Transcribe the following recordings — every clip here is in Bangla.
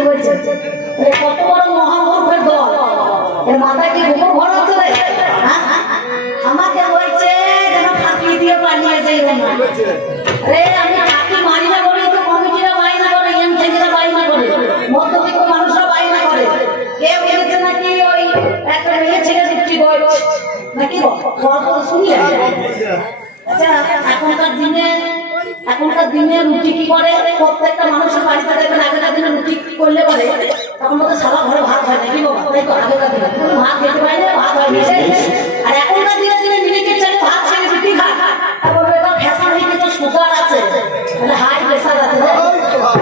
কি বলছেন? কত বড় মহামূর্খের দল, এর মাথায় কি গোবর ভর আছে রে? আমাকে বলছে যেন ফাঁকি দিয়ে পালিয়ে যাই না। আরে আমি ফাঁকি মারি না বলে তো কমিটিরা বাইনা করে, এম থেকেরা বাইনা করে, মধ্যবিত্ত মানুষরা বাইনা করে। কে বলেছে নাকি ওই একটা মেয়ে ছেলে দুটি বয়স নাকি গল্প শুনিয়ে? আচ্ছা, এখনকার দিনে রুটি কি করে? প্রত্যেকটা মানুষের বাড়িতে দেখবেন আগেকার দিনে রুটি করলে পরে তখন মতো সারা ঘরে ভাত হয় নাকি বাবা? তাই তো আগেকার দিনে ভাত খেতে পারে না, ভাত হয় মিশে। আর এখনকার দিনে মিনিকের ছেলে ভাত ছেড়ে রুটি খায়, তারপর এটা ফ্যাশন হয়ে গেছে, সুগার আছে, হাই প্রেশার আছে,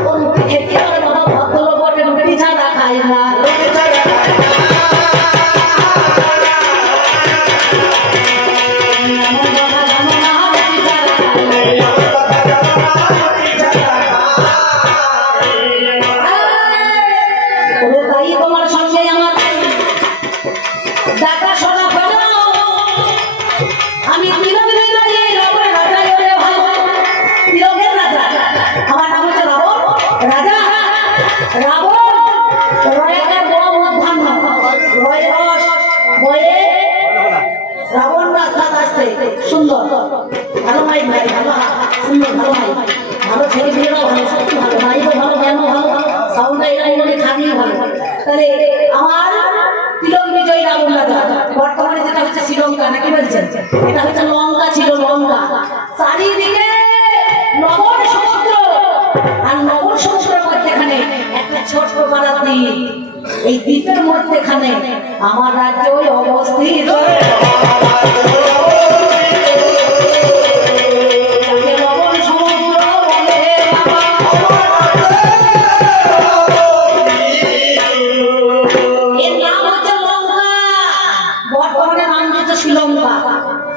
ও রুটি খেতে হবে বাবা। ভদ্রলোক ওঠে রুটি ছাড়া খায় না। সুন্দর ভালো মাই ভাই, ভালো সুন্দর ভালো মাই, ভালো ছেলে মেয়েরাও ভালো, সত্যি ভালো, মাইও ভালো, জ্ঞানও ভালো, সাউন্ডটা এরাই বলে খানিও ভালো। তাহলে আমার তিলক বিজয়ী রাবণ রাজা, বর্তমানে যেটা হচ্ছে শ্রীলঙ্কা নাকি বলছেন, এটা হচ্ছে লঙ্কা ছিল, লঙ্কা। চারিদিকে লবণ সমুদ্র, আর লবণ সমুদ্রের মধ্যেখানে একটা ছোট্ট পাড়া দ্বীপ। এই দ্বীপের মধ্যেখানে আমার রাজ্য অবস্থিত।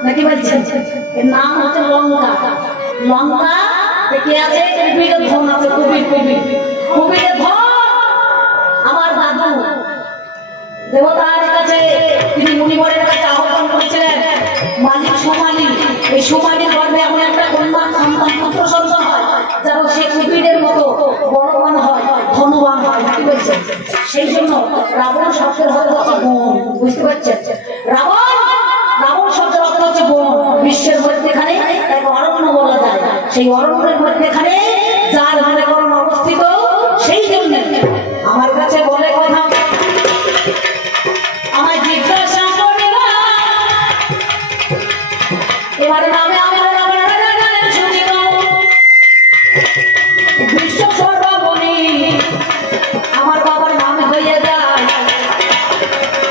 নাকি বলছেন এর নাম হচ্ছে লঙ্কা। লঙ্কা কে আছে? কুবিরের ধন আছে, কুবিরের ধন। আমার দাদু দেবতার কাছে, তিনি মুনিবরের কাছে আহ্বান করেছিলেন মালিক সুমালি। এই সুমালির গর্ভে এমন একটা কন্যা সন্তান, পুত্র সন্তান হয় যেন সে কুবিরের মতো বলবান হয়, ধনবান হয়। নাকি বলছেন? সেই জন্য রাবণ শব্দের হতে হচ্ছে বন। বুঝতে পারছেন? রাবণ শব্দের অর্থ হচ্ছে বন। বিশ্বের মধ্যেখানে এক অরণ্য বলা যায়, সেই অরণ্যের মধ্যেখানে যার মনে করণ অবস্থিত। সেই জন্য আমার কাছে বলে কথা, আমার জিজ্ঞাসা করে না এবারে নামে আমার বিশ্ব সর্বমণি আমার বাবার নাম হয়ে যায়।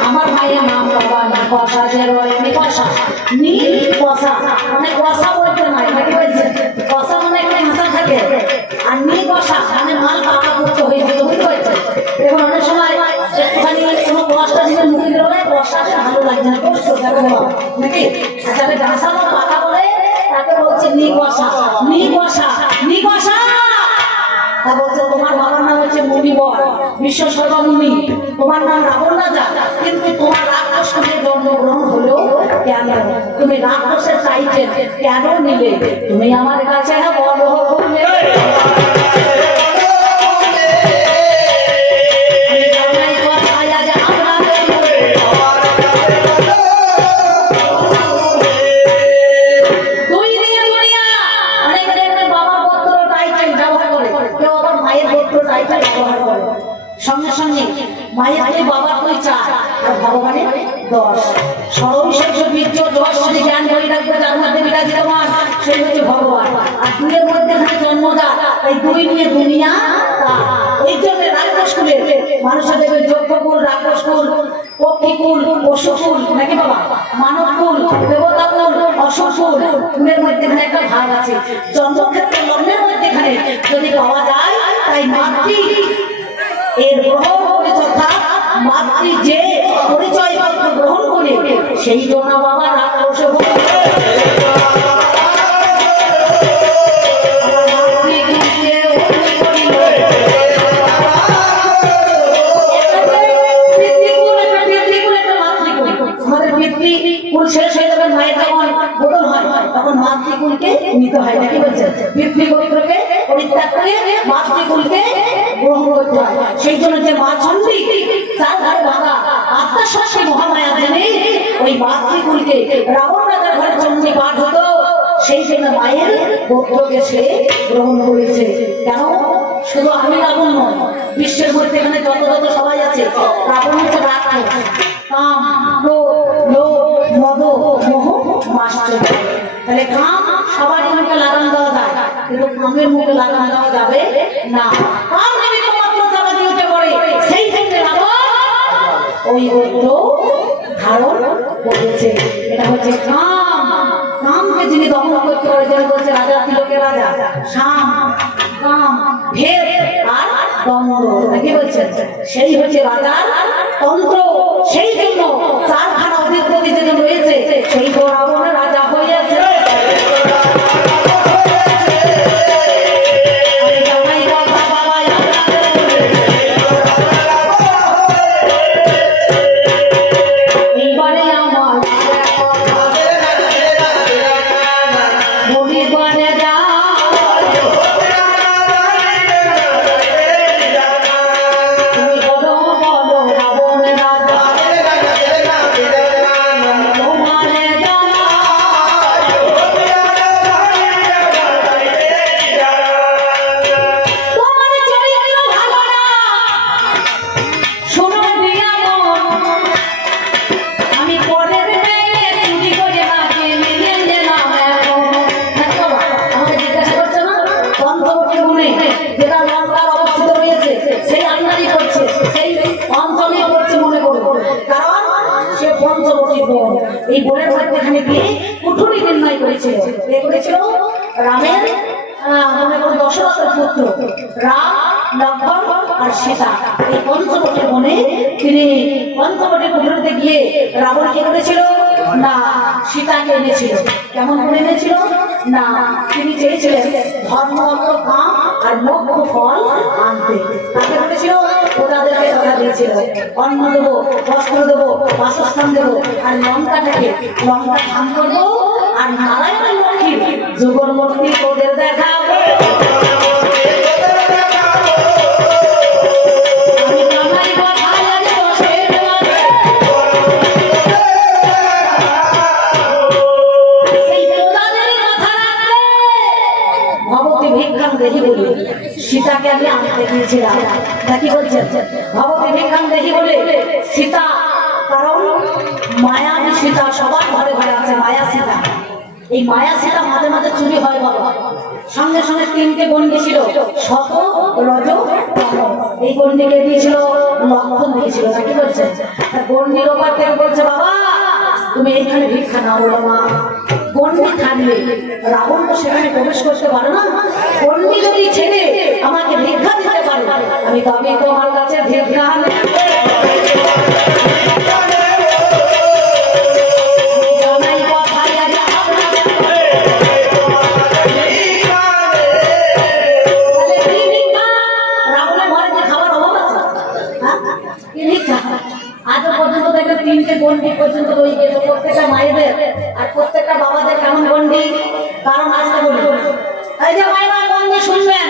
আমার মায়ের নাম বাবা নিকষা, যে রয় নিকষা, নিকষা মানে কষা বলতে নাই। নাকি বলছে? কষা মানে এখানে ভাষা থাকে, আর নিকষা মানে মাল পাকা করতে হয়েছে। বুঝতে পারছে? এখন অনেক সময় একটুখানি কোনো কষটা জিনিস মুখে দিলে বলে কষাটা ভালো লাগছে না, কষ্ট যাবে নাকি? তাহলে গাছা বা পাকা বলে তাকে বলছে নিকষা, নিকষা, নিকষা। তা বলছে তোমার বাবার নাম হচ্ছে মুনিবর, বিশ্ব সর্বমুনি, তোমার নাম রাবণ রাজা, কিন্তু তোমার রাক্ষস কুলে জন্মগ্রহণ হলো কেন? তুমি রাক্ষসের টাইটেল কেন নিলে? তুমি আমার কাছে বলো বলে সঙ্গে সঙ্গে মায়ের দুই বাবার দুই চার আর ভগবানের 10। সরৈশ্বর্য বীর্য যশ শ্রী জ্ঞান ধরে রাখবে যার মধ্যে বিরাজিতমান, সেই হচ্ছে ভগবান। আর দুইয়ের মধ্যে জন্মজাত, এই দুই নিয়ে দুনিয়া তার। এই জন্য রাক্ষস কুলে মানুষের দেখবে যজ্ঞকুল, রাক্ষস কুল, পক্ষীকুল, পশুকুল নাকি বাবা, মানব কুল, দেবতা কুল, অসুর কুল। কুলের মধ্যেখানে একটা ভাগ আছে। জন্মক্ষেত্রে লগ্নের মধ্যেখানে যদি পাওয়া যায়, তাই মাতৃ এর গ্রহণ করে, তথা মাতৃ যে পরিচয় পত্র গ্রহণ করে, সেই জন্য বাবা রাক্ষসে শেষ হয়ে যাবে, মায়ের যখন বদল হয় তখন মাতৃকুলকে নিতে হয়। নাকি বলছে? পিতৃগোত্রকে পরিত্যাগ করে মাতৃকুলকে গ্রহণ করতে হয়। সেই জন্য যে মা চণ্ডী তার ঘরে বাধা আত্মার সাথে মহামায়া জেনে ওই মাতৃকুলকে রাবণ রাজার ঘরে চণ্ডী পাঠ হতো, সেই জন্য মায়ের গোত্রকে সে গ্রহণ করেছে। কেন? শুধু আমি রাবণ নয়, বিশ্বের মধ্যে এখানে যত যত সবাই আছে, রাবণ হচ্ছে রাক্ষস, কাম, ক্রোধ, লোভ, মদ, মোহ, মাশ্চর্য। তাহলে কাম সবার মুখে লাগান দেওয়া যায়, কিন্তু কামের মুখে লাগান দেওয়া যাবে না। কাম নিমিত্ত মাত্র যারা দিতে পারে, সেই জন্য রাবণ ওই গোত্র ধারণ করেছে। এটা হচ্ছে কাম। কামকে যিনি দমন করতে পারে, যেন বলছে রাজা তিলকের রাজা, শাম, কাম, ভেদ আর দ্বন্দ্ব, নাকি বলছেন? সেই হচ্ছে রাজার তন্ত্র। সেই জন্য চারখানা অধিপতি যেন রয়েছে, সেই তো রাবণের রাজা হয়েছে। এই বনের মধ্যখানে গিয়ে কুঠুরি নির্ণয় করেছিল। এ করেছিল রামের মনে করো দশরথের পুত্র রাম, লক্ষ্মণ আর সীতা। এই পঞ্চবটের বনে তিনি পঞ্চবটের কুঠুরিতে গিয়ে রাবণ কি করেছিল না সীতাকে এনেছিল। কেমন করে এনেছিল না, তিনি চেয়েছিলেন ধর্ম, অর্থ, কাম আর মোক্ষ ফল আনতে। তাকে বলেছিল, প্রজাদেরকে কথা দিয়েছিল, অন্ন দেবো, বস্ত্র দেবো, বাসস্থান দেবো, আর লঙ্কাটাকে লঙ্কা ধান করবো, আর নারায়ণের লক্ষ্মী যুগল মূর্তি তোদের দেখাবো। সীতাকে আমি আনতে গিয়েছিলাম, নাকি বলছেন? ভগবতী ভিক্ষাং দেখি বলে সীতা, কারণ মায়াবী সীতা সবার ঘরে ঘরে আছে, মায়া সীতা। এই মায়া সীতা মাঝে মাঝে চুরি হয় বাবা। সঙ্গে সঙ্গে তিনটে গন্ডি ছিল, শত, রজ, তম। এই গন্ডিকে দিয়েছিল লক্ষণ দিয়েছিল, নাকি বলছেন? গন্ডির ওপর থেকে বলছে, বাবা তুমি এইখানে ভিক্ষা নাও। বলো মা, গন্ডি থাকলে রাবণ তো সেখানে প্রবেশ করতে পারে না। গন্ডি যদি ছেড়ে আমাকে ভিক্ষা দিতে পারে, আমি তবে তোমার কাছে ভিক্ষা তিনটে গন্ডি পর্যন্ত রয়ে গেছে প্রত্যেকটা মায়েদের আর প্রত্যেকটা বাবাদের। কেমন গন্ডি? কারণ আজকে বলি, এই যে মায়েরা গন্ডি শুনবেন,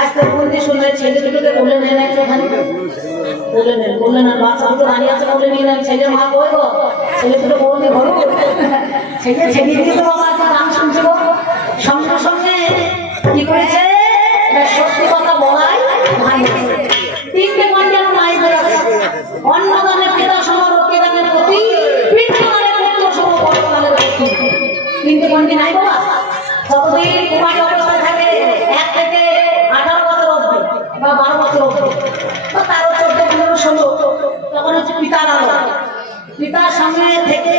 আজকে গন্ডি শুনলে ছেলে দুটোকে বলে নেন, একটুখানি বলে নেন, বলে নেন। বাচ্চা দুটো দাঁড়িয়ে আছে, বলে নিয়ে নেন। ছেলে মা কই গো, ছেলে দুটো বলতে বলো, ছেলে ছেলে দিয়ে তো বাবা আজকে গান শুনছে গো। সঙ্গে সঙ্গে কি করেছে, সত্যি কথা বলাই ভালো। তিনটে গন্ডি আমার মায়েদের আছে। অন্নদানের পিতা সমার দানের প্রতি, পিতৃদানের পুত্র সম পরদানের প্রতি। তিনটে গন্ডি নাই বাবা। যতদিন কুমারী অবস্থায় থাকে, 1 থেকে 18 বছর অবধি বা 12 বছর অবধি বা 13, 14, 15, 16, তখন হচ্ছে পিতার আলো। পিতার সামনে থেকে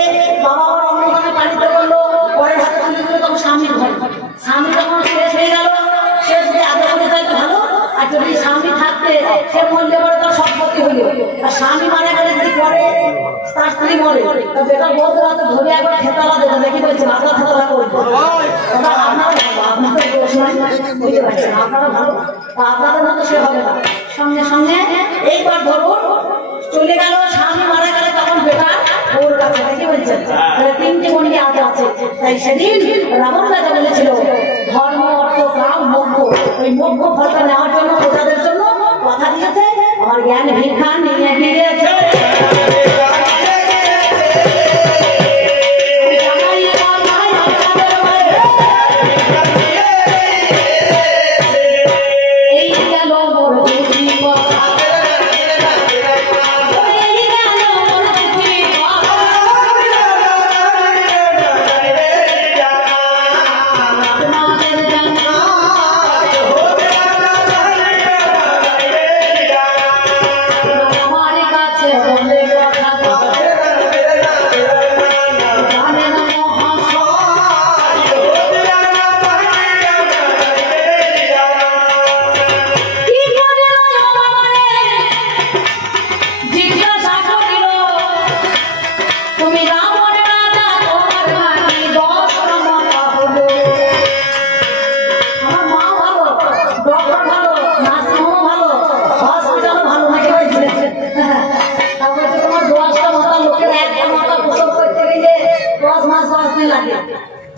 বাবা আবার অন্নদানে পালিত করলো, পরে হাতে তুলে দিল তখন স্বামীর ঘরে। স্বামী যখন শেষ হয়ে গেল, সে যদি আগে বলে যায় ভালো, আর যদি স্বামী থাকতে সে মরলে পরে তার সম্পত্তি হলো। আর স্বামী মারা গেলে যদি পরে তার স্ত্রী মরে, তা বেটা বলতে পারতো ধরে একবার খেতালা দেবে, নাকি বলছে মাথা খেতালা করবো। আপনাদের দোষ নয়, বুঝতে পারছেন? আপনারা ভালো, আপনাদের মতো সে হবে না। সঙ্গে সঙ্গে এইবার ধরুন চলে গেল, স্বামী মারা গেলে তখন বেটা ওর কাছে, নাকি বলছেন? তিনটে গন্ডি আজ আছে। তাই সেদিন রাবণ রাজা বলেছিল, ধর্ম, অর্থ, কাম, মোক্ষ, ওই মোক্ষ ফলটা নেওয়ার জন্য, প্রজাদের জন্য ভিক্ষা নিয়ে গিয়েছে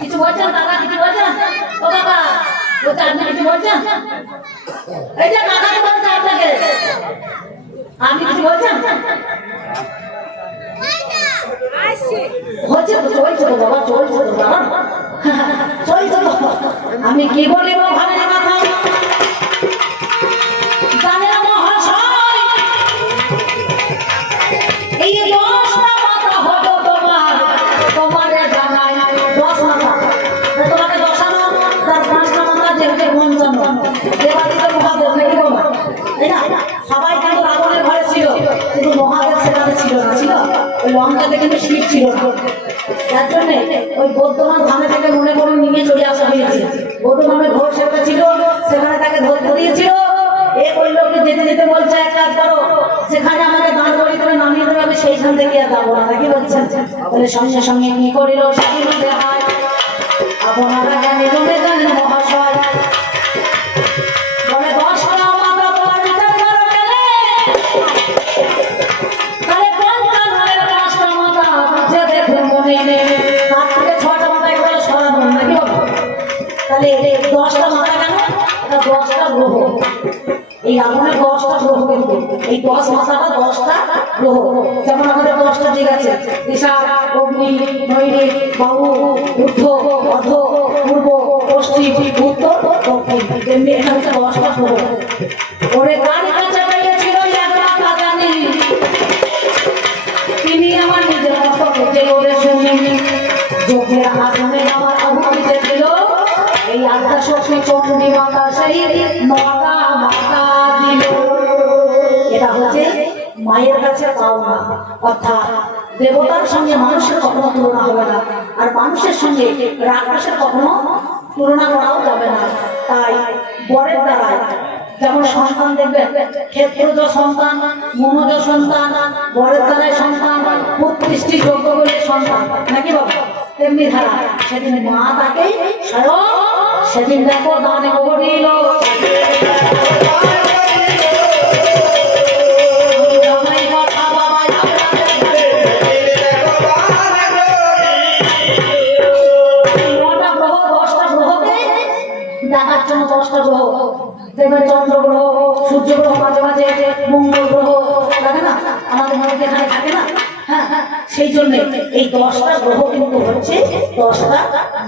কিছু বলছেন কাকা কিছু বলছেন ও কাকা বলছে আপনি কিছু বলছেন এই যে কাকা বলছে আপনাকে আপনি কিছু বলছেন হচ্ছে তো চলছে তো বাবা চলছে তো বাবা চলছে তো আমি কি বলিব ভালো কথা জানে না মহাশয় এই দশটা মাথা হতো তোমারে জানাই দশ মাথা তোমাকে দশানো তার পাঁচটা মাথা যেহেতু পঞ্চান্ন দেবাদিত মহাদেব নাকি বাবা তাই না সবাই কিন্তু রাবণের ঘরে ছিল কিন্তু মহাদেব সেখানে ছিল না ছিল ওই লঙ্কাতে কিন্তু শিব ছিল না যার জন্য ওই বর্ধমান ধামে থেকে মনে করে নিয়ে চলে আসা হয়েছে বর্ধমানের ঘর সেটা ছিল সেখানে তাকে ধরতে দিয়েছিল এ ওই লোককে যেতে যেতে বলছে এক কাজ করো সেখানে আমাকে দাঁড় করি করে নামিয়ে দেবে আমি সেইখান থেকে আর যাবো না নাকি বলছেন বলে সঙ্গে সঙ্গে কি করিল স্বাধীন হয় আপনারা জানেন লোকে জানেন মহাশয় বলে 10টা মাথা তোমার বিচার করো গেলে তাহলে 5টা মাথা বুঝে দেখুন মনে নেবে তার থেকে 6টা মাথা একবার সরাবেন নাকি হবে তাহলে 10টা মাথা কেন এটা 10টা গ্রহ এই আগুনের 10টা গ্রহ কিন্তু এই 10 মাথাটা 10টা গ্রহ যেমন আমাদের 10টা দিক আছে দিশা অগ্নি নৈরিক বাহু ঊর্ধ্ব অধ পূর্ব পশ্চিম উত্তর দক্ষিণ তেমনি এখানে 10টা গ্রহ ওরে কার কাছে পেয়েছিল একমাত্র জানি তিনি আমার নিজের মতো যে ওরে শুনিনি যোগের আগুনে আমার আহুতি দিল এই আত্মা শক্তি চন্ডী মাতা সেই 9টা মাতা দিল এটা হচ্ছে মায়ের কাছে পাওনা অর্থাৎ দেবতার সঙ্গে মানুষের কখনো তুলনা হবে না আর মানুষের সঙ্গে রাক্ষসের কখনো তুলনা করাও যাবে না তাই বরের দ্বারায় যেমন সন্তান দেখবেন ক্ষেত্রজ সন্তান মনোজ সন্তান বরের দ্বারায় সন্তান পুত্রিষ্টি যোগ্য বলে সন্তান নাকি বাবা তেমনি ধারা সেদিন মা তাকে স্বয়ং সেদিন দেখো দানে করিল দেখার জন্য 10টা গ্রহ দেখবেন চন্দ্র গ্রহ সূর্য গ্রহ মাঝে মাঝে মঙ্গল গ্রহ থাকে না আমাদের মধ্যে এখানে থাকে না হ্যাঁ সেই জন্য এই 10টা গ্রহ কিন্তু হচ্ছে 10টা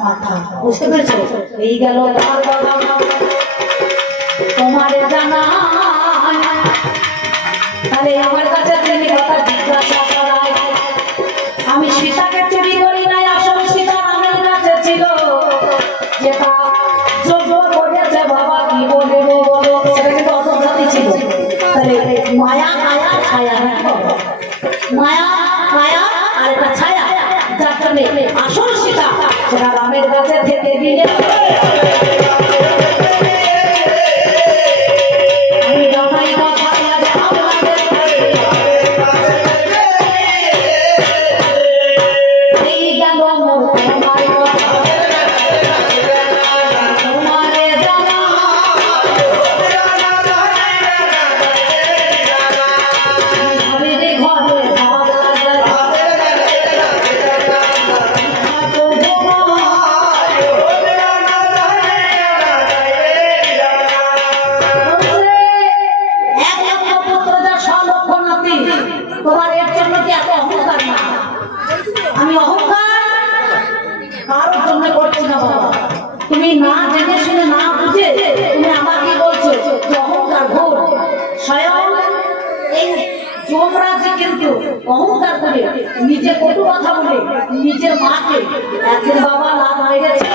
মাথা বুঝতে পেরেছো এই গেল তোমার জানা তাহলে আমার কাছে তুমি কথা জিজ্ঞাসা করাই আমি সীতাকে চুরি করি নাই আসল সীতা আমার কাছে ছিল যেটা যোগ্য করেছে বাবা কি বলবো বলো সেটা কিন্তু অসম্ভবই ছিল তাহলে মায়া মায়া ছায়া মায়া মায়া আর একটা ছায়া যার জন্য আসল সীতা সেটা রামের কাছে থেকে দিলে আমি জানাই কথা এই গেল অহংকার করে নিজে কটু কথা বলে নিজের মাকে একদিন বাবা লাভ মেরেছে।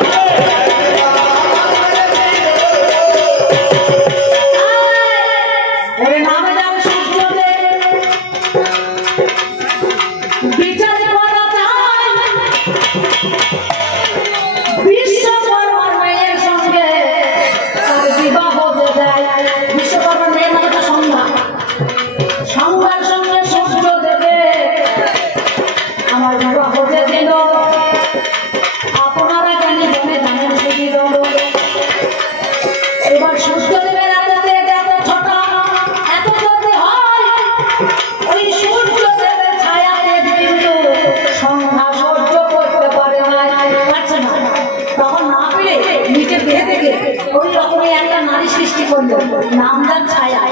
নামদার ছায়া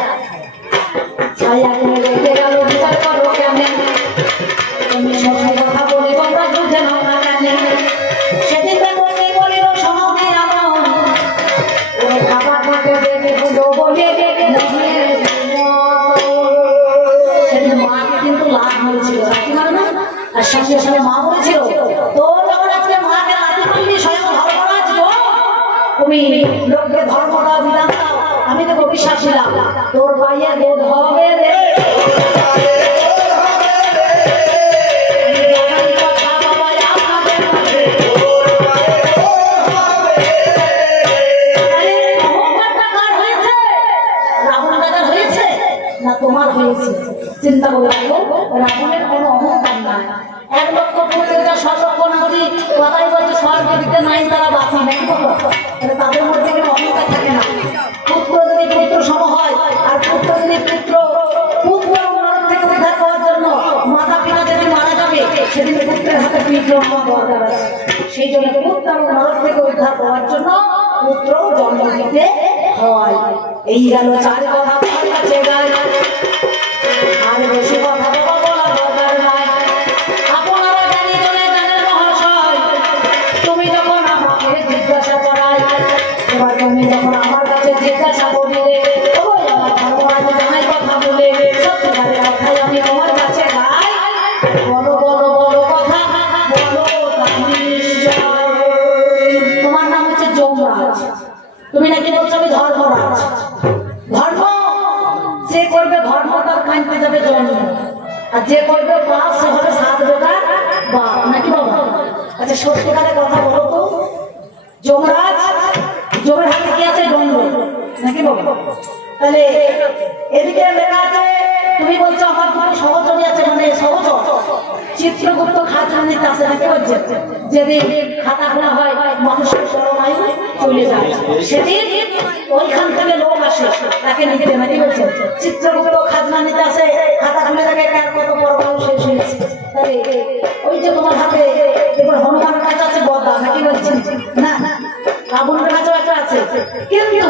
ছায়া রেখে গেল বিচার করো কেমন তুমি সত্যি কথা বলি তোমরা বুঝে নাও না কেন সেদিন বলি বলিল সমাধি এমন ওই খাবার খেতে দেখে বুঝো বলে সেদিন মাকে কিন্তু লাভ হয়েছিল রাখি মানে না আর সঙ্গে সঙ্গে মা বলেছিল তোর যখন আজকে মাকে লাঠি মারলি স্বয়ং ধর্মরাজ তুমি লোককে ধর্মটা বিধান দাও আমি তো বিশ্বাস ছিলাম তোর ভাইয়ের বোধ হবে রে না তোমার হয়েছে চিন্তা করে রাখো রাবণের কোনো অহংকার নাই 1 লক্ষ পুত্রটা সর্বক্ষণ নদী কথাই বলছে স্বর্গে দিতে নাই তারা বাঁচা নেই তাদের মধ্যে কোনো অহংকার থাকে না পুত্র যদি পুত্র সম হয় আর পুত্র যদি পুত্র নরক থেকে উদ্ধার করার জন্য মাতা পিতা যদি মারা যাবে সেদিন পুত্রের হাতে পুত্র হওয়া দরকার আছে সেই জন্য পুত্র নরক থেকে উদ্ধার করার জন্য পুত্র জন্ম দিতে হয় এই গেল 4 কথা তোমার কাছে গায় আর বেশি কথা বলা দরকার নাই আপনারা জানি জনে জানেন মহাশয় তুমি যখন আমাকে জিজ্ঞাসা করাই এবার তুমি যখন আমার কাছে জিজ্ঞাসা করলে ওই আমার ধর্মরাজ জানাই কথা বলে সত্যিকারের কথাই আমি তোমার কাছে গাই বলো বলো বলো কথা বলো তোমার নাম হচ্ছে যমরাজ তুমি নাকি বলছো আমি ধর্মরাজ ধর্ম যে করবে ধর্ম তার কাঁদতে যাবে জন্ম আর যে করবে পাপ সে হবে 7 বেটার বাপ নাকি বাবা আচ্ছা সত্যিকারের কথা বলো তো যমরাজ যমের হাতে কি আছে দণ্ড নাকি বাবা তাহলে এদিকে লেখা আছে তুমি বলছো আমার কোনো সহচরী আছে মানে সহচর চিত্রগুপ্ত খাজানিতে আছে নাকি বলছে যেদিন খাতা খোলা হয় মানুষের সরমায় চলে যায় সেদিন ওইখান থেকে লোক আসে তাকে নিতে নাকি বলছে চিত্রগুপ্ত খাজনানিতে আছে খাতা খুলে থাকে কার কত পরকাল শেষ হয়েছে তাহলে ওই যে তোমার হাতে এবার হনুমানের কাছে আছে বদা নাকি বলছেন না রাবণের কাছেও একটা আছে কিন্তু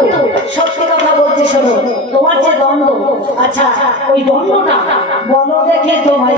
সত্যি কথা বলছি শোনো তোমার যে দণ্ড আচ্ছা ওই দণ্ডটা বলো দেখে তোমায়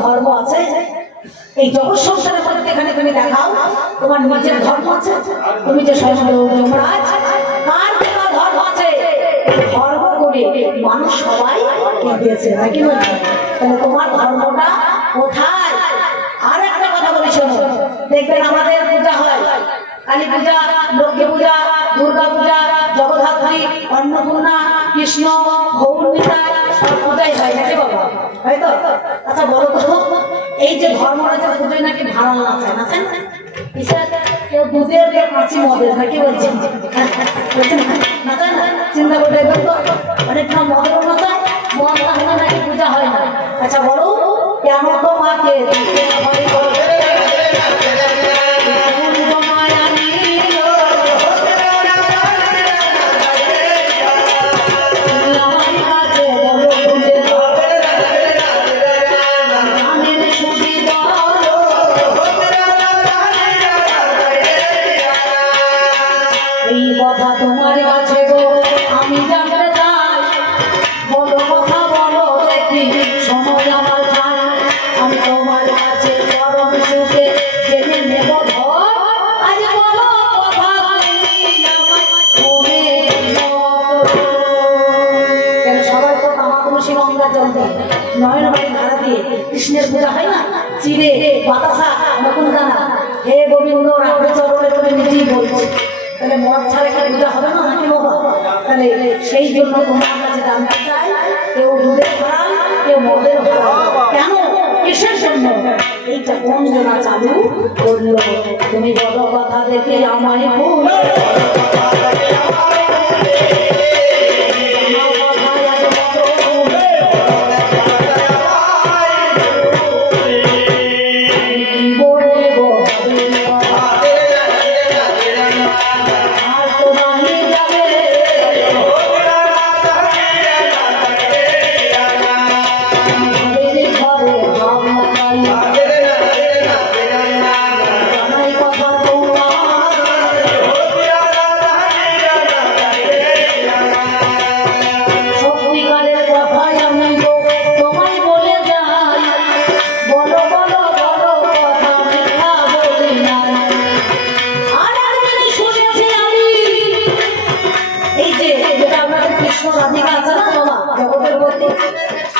ধর্ম আছে এই জগৎ সংসারের মধ্যে এখানে তুমি দেখাও তোমার নিজের ধর্ম আছে তুমি যে যমরাজ কার কোনো ধর্ম আছে ধর্ম করে মানুষ সবাই দিয়েছে নাকি বলছে তাহলে তোমার ধর্মটা কোথায় আর একটা কথা বলি শোনো দেখবেন আমাদের পূজা হয় কালী পূজা লক্ষ্মী পূজা দুর্গা পূজা জগদ্ধাত্রী অন্নপূর্ণা কৃষ্ণ গৌরনীতা সব পূজাই হয় নাকি বাবা তাই তো? আচ্ছা বলো তো, এই যে ধর্মরাজের পুজোয় নাকি ভাড়া নাচায়, নাচেন কেউ দুধের কেউ কাঁচি মদের, নাকি বলছেন নাচায় না? চিন্তা করে দেখবেন তো, অনেক না মদেরও নাচায়, মদ না হলে নাকি পূজা হয় না। আচ্ছা বলো, কেন তোমাকে এই কথা তোমার কাছে গো আমি জানতে চাই, বলো কথা বলো দেখি, সময় আমার চাই, আমি তোমার কাছে পরম সুখে জেনে নেব ধর, আজ বলো কথা কেন সবাই তো তামাকুশি গঙ্গা জল দেয়, নয়ন বাড়ি ধারা দিয়ে কৃষ্ণের পূজা হয় না, চিড়ে বাতাসা নকুল দানা, হে গোবিন্দ রাখবে চরণে করে নিজেই বলছে, তাহলে মদ ছাড়া এখানে পূজা হবে না নাকি বাবা? তাহলে সেই জন্য তোমার কাছে জানতে চাই, কেউ দুধের ভাড়া কেউ মদের ভাড়া, কেন কিসের জন্য এইটা কোন জনা চালু করলো? তুমি বলো কথা দেখে আমায় ভুল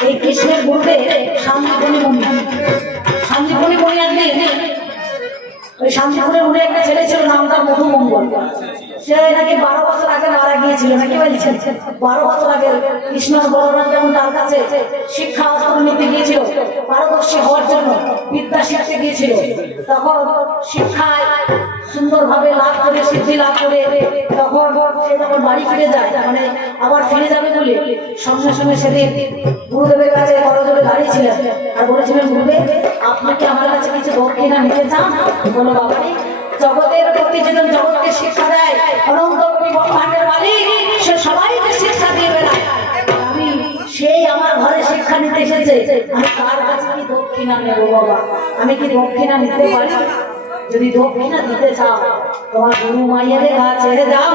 এই কৃষ্ণের গুরুতে শান্তিপনি মণি, শান্তিপনি মণি একদিন ওই শান্তিপুরের মনে একটা ছেলে ছিল, নাম তার মধুমঙ্গল, সে নাকি 12 বছর আগে মারা গিয়েছিল, নাকি বলছেন 12 বছর আগে কৃষ্ণ বলরাম যেমন তার কাছে শিক্ষা অস্ত্র নিতে গিয়েছিল, পারদর্শী হওয়ার জন্য বিদ্যা শিখতে গিয়েছিল, তখন শিক্ষায় সুন্দরভাবে লাভ করে সিদ্ধি লাভ করে তখন সে যখন বাড়ি ফিরে যায়, মানে আবার ফিরে যাবে বলে সঙ্গে সঙ্গে সেদিন গুরুদেবের কাছে করজোড়ে দাঁড়িয়েছিলেন আর বলেছিলেন, গুরুদেব আপনি কি আমার কাছে কিছু দক্ষিণা নিতে চান? বলো বাবা, জগতের প্রতিজন জগৎকে শিক্ষা দেয়, অনন্ত ব্রহ্মাণ্ডের মালিক, সে সবাইকে শিক্ষা দিয়ে বেড়ায়, আমি সেই আমার ঘরে শিক্ষা নিতে এসেছে, আমি তার কাছে কি দক্ষিণা নেবো বাবা? আমি কি দক্ষিণা নিতে পারি? যদি দক্ষিণা দিতে চাও তোমার গুরু মায়ের কাছে যাও,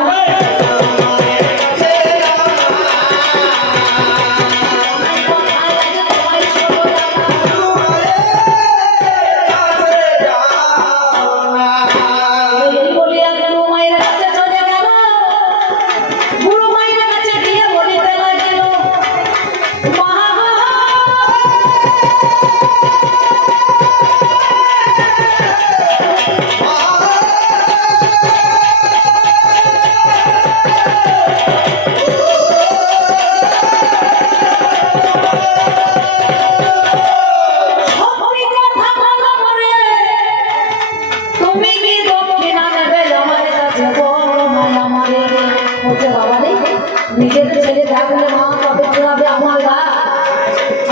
নিজের ছেলে ডাকলে মা কবে খোলাবে আমার গা?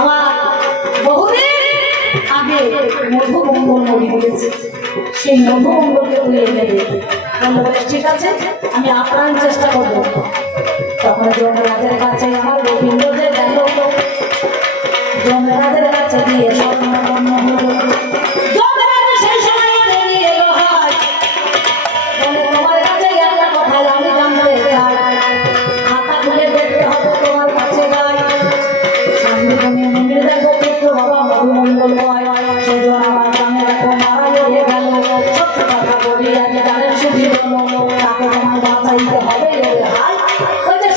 আমার বহুদিন আগে মধুমঙ্গল মরি বলেছে, সেই মধুমঙ্গলকে তুলে এনে দেবে, ঠিক আছে আমি আপ্রাণ চেষ্টা করবো। তখন যমরাজের কাছে আমার গোবিন্দ যে গেল, যমরাজের কাছে গিয়ে স্বর্ণপন্ন হলো, যমরাজ সেই সময় বেরিয়ে এলো, হায় বলে তোমার কাছে একটা কথা আমি জানতে চাই, খাতা খুলে দেখতে হবে তোমার কাছে গাই, সামনে তুমি মনে দেখো পুত্র বাবা মধুমঙ্গল কয়, সেজন আমার সামনে দেখো মারা গিয়ে গেল, সত্য কথা বলি আগে তাদের সুখী হলো, তাকে তোমার বাঁচাইতে হবে রে হাই,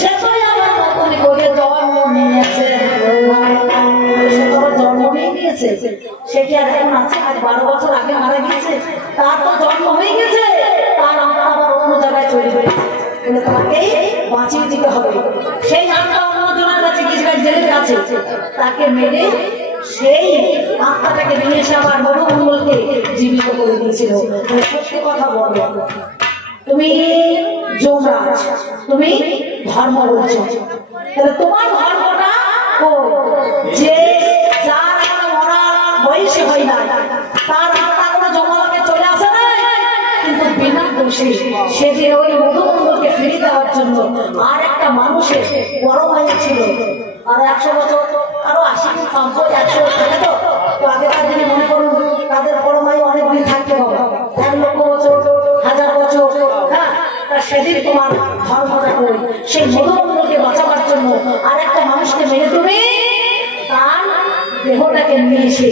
সে তো আমার নতুন করে জন্ম নিয়েছে, সে তোমার জন্ম নিয়ে নিয়েছে, সে কি আর এখন আছে? আজ 12 বছর আগে মারা গিয়েছে, তার তো জন্ম হয়ে গেছে, তার আমরা আবার অন্য জায়গায় চলে গেছে, কিন্তু তাকে বাঁচিয়ে দিতে হবে, সেই নামটা অন্য জনের কাছে গিয়েছিল, জেলের কাছে, তাকে মেরে সেই আত্মাটাকে নিয়ে এসে আবার মনোমঙ্গলকে জীবিত করে দিয়েছিল। সত্যি কথা বলো, তুমি যমরাজ, তুমি ধর্ম বলছো, তাহলে তোমার ধর্মটা যে যার মরার বয়সে হয় না, তার আত্মা কোনো জঙ্গলকে চলে আসে না, কিন্তু বিনা দোষে সেদিন ওই মধুমঙ্গলকে ফিরিয়ে দেওয়ার জন্য আর একটা মানুষের বড় মায়া ছিল। আর 100 বছর আরো 80 50 100 থাকে, তো আগেকার দিনে মনে করুন তাদের বড় মায়া অনেকদিন থাকতে হবে, 1 লক্ষ বছর 1000 বছর। হ্যাঁ, তা সেদিন তোমার ধর্মটা করে সেই মধুমঙ্গলকে বাঁচাবার জন্য আর একটা মানুষকে মেরে তুমি তার দেহটাকে নিয়ে এসে,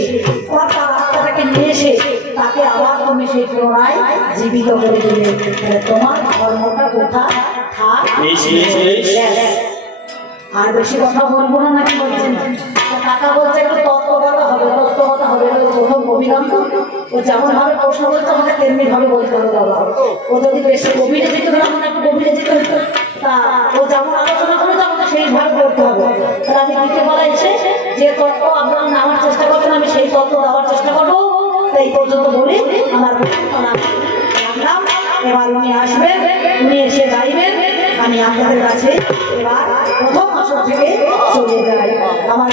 তার আত্মাটাকে নিয়ে এসে তাকে আবার তুমি সেই পুনরায় জীবিত করে দিলে। তোমার ধর্মটা কোথায় থাক। আর বেশি কথা বলবো না, নাকি বলছেন? কাকা বলছে একটু তত্ত্বকথা হবে, তত্ত্বকথা হবে। প্রথম অভিনব ও যেমন ভাবে প্রশ্ন করছে আমাকে তেমনি ভাবে বলতে হবে বাবা। ও যদি বেশি গভীরে যেতে হলে আমাকে একটু গভীরে যেতে হতো, তা ও যেমন আলোচনা করেছে আমাকে সেইভাবে করতে হবে। তাহলে আমি দিতে বলা এসে যে তত্ত্ব আপনারা নেওয়ার চেষ্টা করছেন, আমি সেই তত্ত্ব দেওয়ার চেষ্টা করবো। এই পর্যন্ত বলি আমার রাখলাম। এবার উনি আসবেন, উনি এসে গাইবেন, আমি আপনাদের কাছে এবার প্রথম আসর থেকে চলে যাই। আমার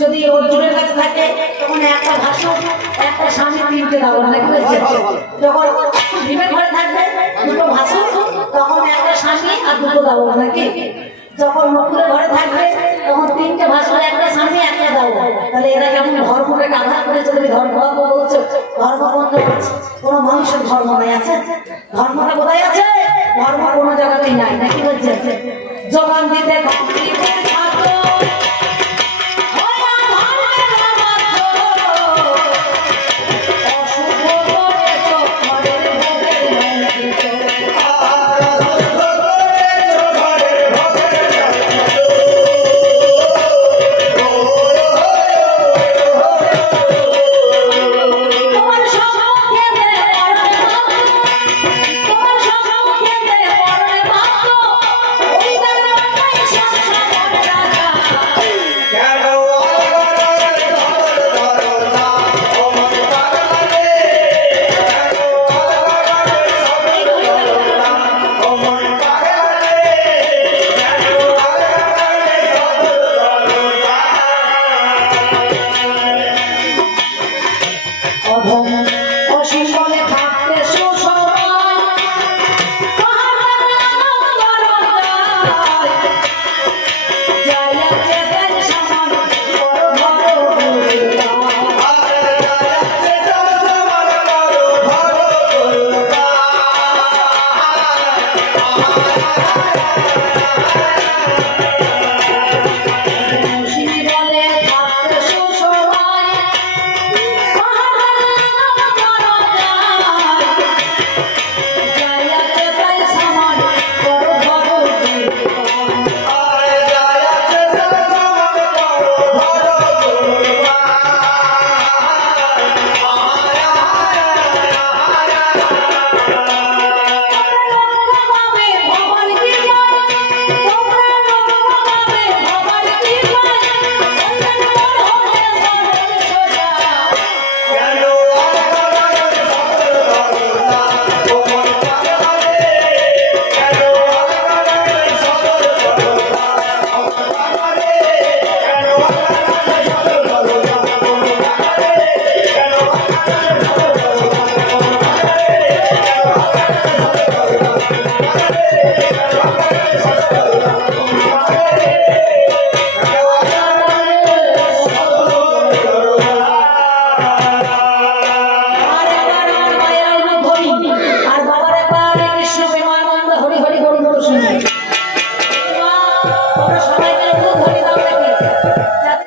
যদি অর্জুনের কাছে থাকে তখন একটা ভাষণ, একটা স্বামী, 3টে দাও। যখন ভীমের ঘরে থাকবে 2টো ভাষণ, তখন একটা স্বামী আর 2টো দাও নাকি। যখন নকুলের ঘরে থাকবে তখন 3টে ভাষণ, একটা স্বামী, একটা দাও। তাহলে এরা কেমন ধর্মটাকে আঘাত করেছে? তুমি ধর্ম বলছো, ধর্ম বন্ধ করছে। কোনো মানুষের ধর্ম নাই আছে? ধর্মটা কোথায় আছে? ধর্ম কোনো জায়গাতেই নাই, নাকি বলছে? জবান দিতে